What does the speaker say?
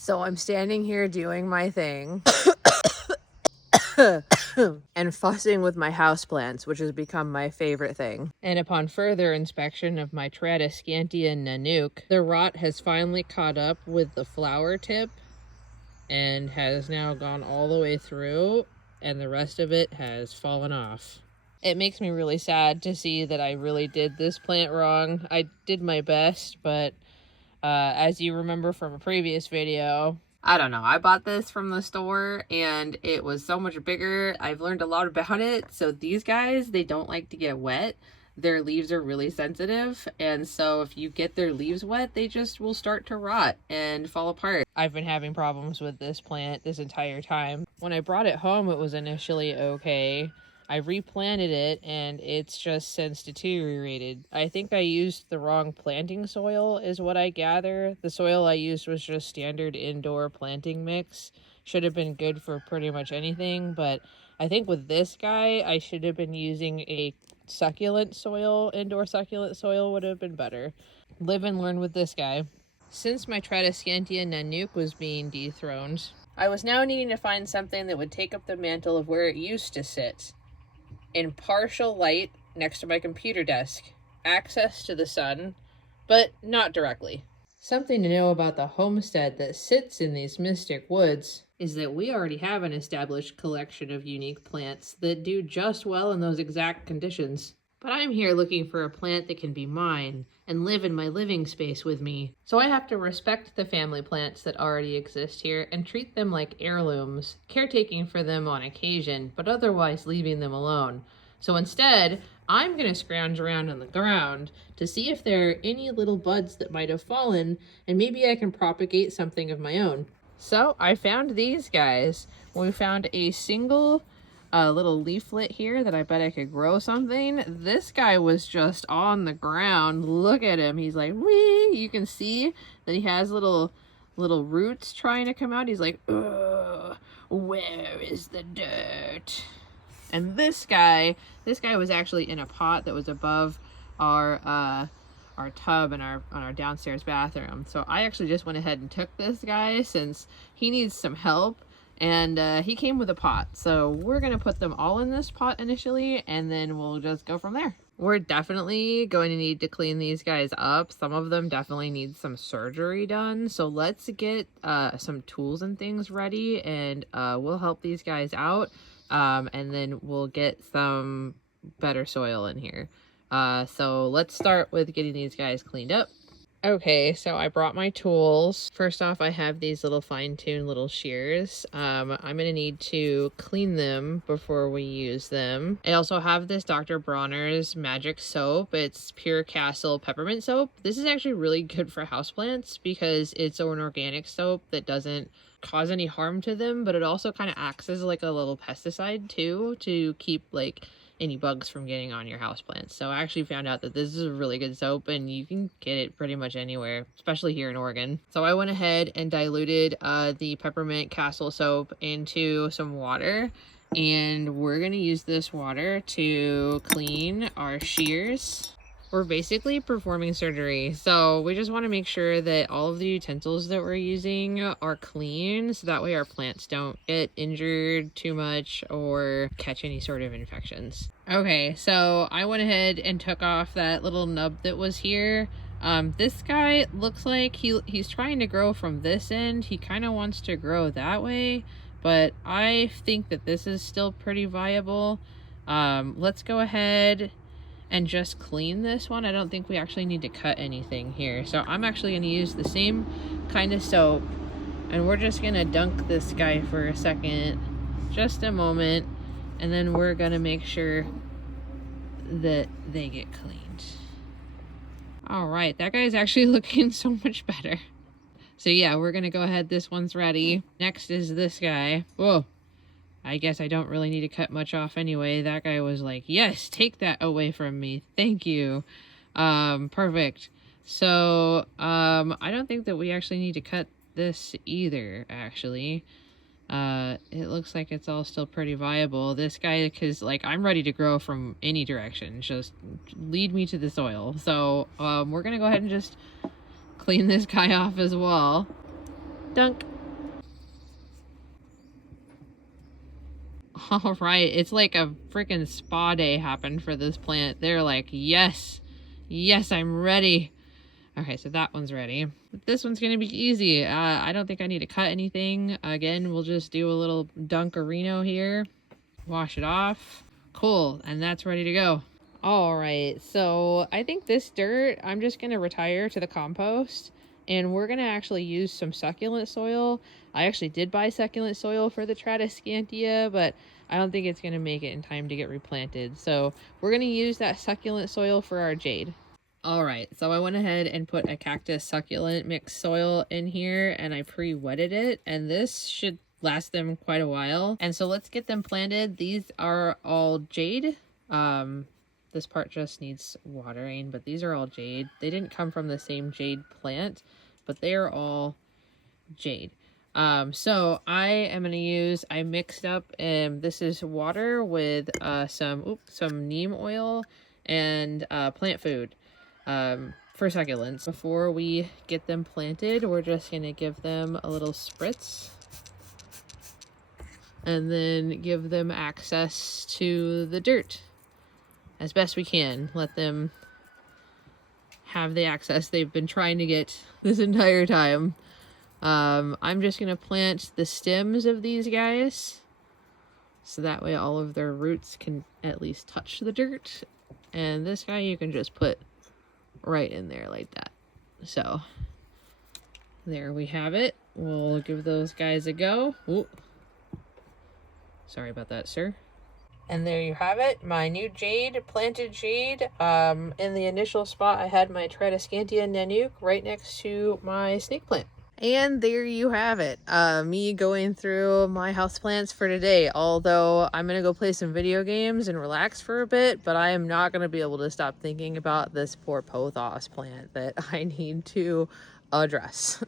So I'm standing here doing my thing and fussing with my houseplants, which has become my favorite thing. And upon further inspection of my Tradescantia nanook, the rot has finally caught up with the flower tip and has now gone all the way through, and the rest of it has fallen off. It makes me really sad to see that I really did this plant wrong. I did my best, but as you remember from a previous video, I don't know, I bought this from the store and it was so much bigger. I've learned a lot about it. So these guys, they don't like to get wet. Their leaves are really sensitive, and so if you get their leaves wet, they just will start to rot and fall apart. I've been having problems with this plant this entire time. When I brought it home, it was initially okay. I replanted it and it's just since deteriorated. I think I used the wrong planting soil is what I gather. The soil I used was just standard indoor planting mix. Should have been good for pretty much anything, but I think with this guy, I should have been using a succulent soil. Indoor succulent soil would have been better. Live and learn with this guy. Since my Tradescantia nanook was being dethroned, I was now needing to find something that would take up the mantle of where it used to sit. In partial light next to my computer desk, access to the sun, but not directly. Something to know about the homestead that sits in these mystic woods is that we already have an established collection of unique plants that do just well in those exact conditions. But I'm here looking for a plant that can be mine and live in my living space with me. So I have to respect the family plants that already exist here and treat them like heirlooms, caretaking for them on occasion, but otherwise leaving them alone. So instead, I'm gonna scrounge around on the ground to see if there are any little buds that might have fallen, and maybe I can propagate something of my own. So I found these guys. We found a single little leaflet here that I bet I could grow something. This guy was just on the ground. Look at him. He's like, wee. You can see that he has little roots trying to come out. He's like, ugh, where is the dirt? And this guy was actually in a pot that was above our tub in on our downstairs bathroom. So I actually just went ahead and took this guy since he needs some help. And he came with a pot, so we're gonna put them all in this pot initially, and then we'll just go from there. We're definitely going to need to clean these guys up. Some of them definitely need some surgery done, so let's get some tools and things ready, and we'll help these guys out, and then we'll get some better soil in here. So let's start with getting these guys cleaned up. Okay, so I brought my tools. First off, I have these little fine-tuned little shears. I'm gonna need to clean them before we use them. I also have this Dr. Bronner's magic soap. It's Pure Castle peppermint soap. This is actually really good for houseplants because it's an organic soap that doesn't cause any harm to them, but it also kind of acts as like a little pesticide too, to keep like any bugs from getting on your houseplants. So I actually found out that this is a really good soap and you can get it pretty much anywhere, especially here in Oregon. So I went ahead and diluted the peppermint castle soap into some water, and we're gonna use this water to clean our shears. We're basically performing surgery, so we just want to make sure that all of the utensils that we're using are clean, so that way our plants don't get injured too much or catch any sort of infections. Okay, so I went ahead and took off that little nub that was here. This guy looks like he's trying to grow from this end. He kind of wants to grow that way, but I think that this is still pretty viable. Let's go ahead and just clean this one. I don't think we actually need to cut anything here. So I'm actually gonna use the same kind of soap, and we're just gonna dunk this guy for a second, just a moment, and then we're gonna make sure that they get cleaned. All right, that guy's actually looking so much better. So yeah, we're gonna go ahead, this one's ready. Next is this guy. Whoa. I guess I don't really need to cut much off anyway. That guy was like, yes, take that away from me. Thank you. Perfect. So, I don't think that we actually need to cut this either, actually. It looks like it's all still pretty viable. This guy, because, like, I'm ready to grow from any direction. Just lead me to the soil. So, we're gonna go ahead and just clean this guy off as well. Dunk. All right, it's like a freaking spa day happened for this plant. They're like, yes, yes, I'm ready. Okay, so that one's ready. This one's gonna be easy. I don't think I need to cut anything. Again, we'll just do a little dunkarino here. Wash it off. Cool, and that's ready to go. All right, so I think this dirt, I'm just gonna retire to the compost, and we're gonna actually use some succulent soil. I actually did buy succulent soil for the Tradescantia, but I don't think it's gonna make it in time to get replanted. So we're gonna use that succulent soil for our jade. All right, so I went ahead and put a cactus succulent mixed soil in here, and I pre-wetted it, and this should last them quite a while. And so let's get them planted. These are all jade. This part just needs watering, but these are all jade. They didn't come from the same jade plant, but they are all jade. So I am going to use, I mixed up, this is water with some neem oil and plant food for succulents. Before we get them planted, we're just going to give them a little spritz and then give them access to the dirt as best we can. Let them have the access they've been trying to get this entire time. I'm just gonna plant the stems of these guys so that way all of their roots can at least touch the dirt, and this guy you can just put right in there like that. So there we have it. We'll give those guys a go. Ooh. Sorry about that, sir. And there you have it, my new jade, planted jade. In the initial spot, I had my Tradescantia Nanook right next to my snake plant. And there you have it, me going through my houseplants for today. Although I'm gonna go play some video games and relax for a bit, but I am not gonna be able to stop thinking about this poor pothos plant that I need to address.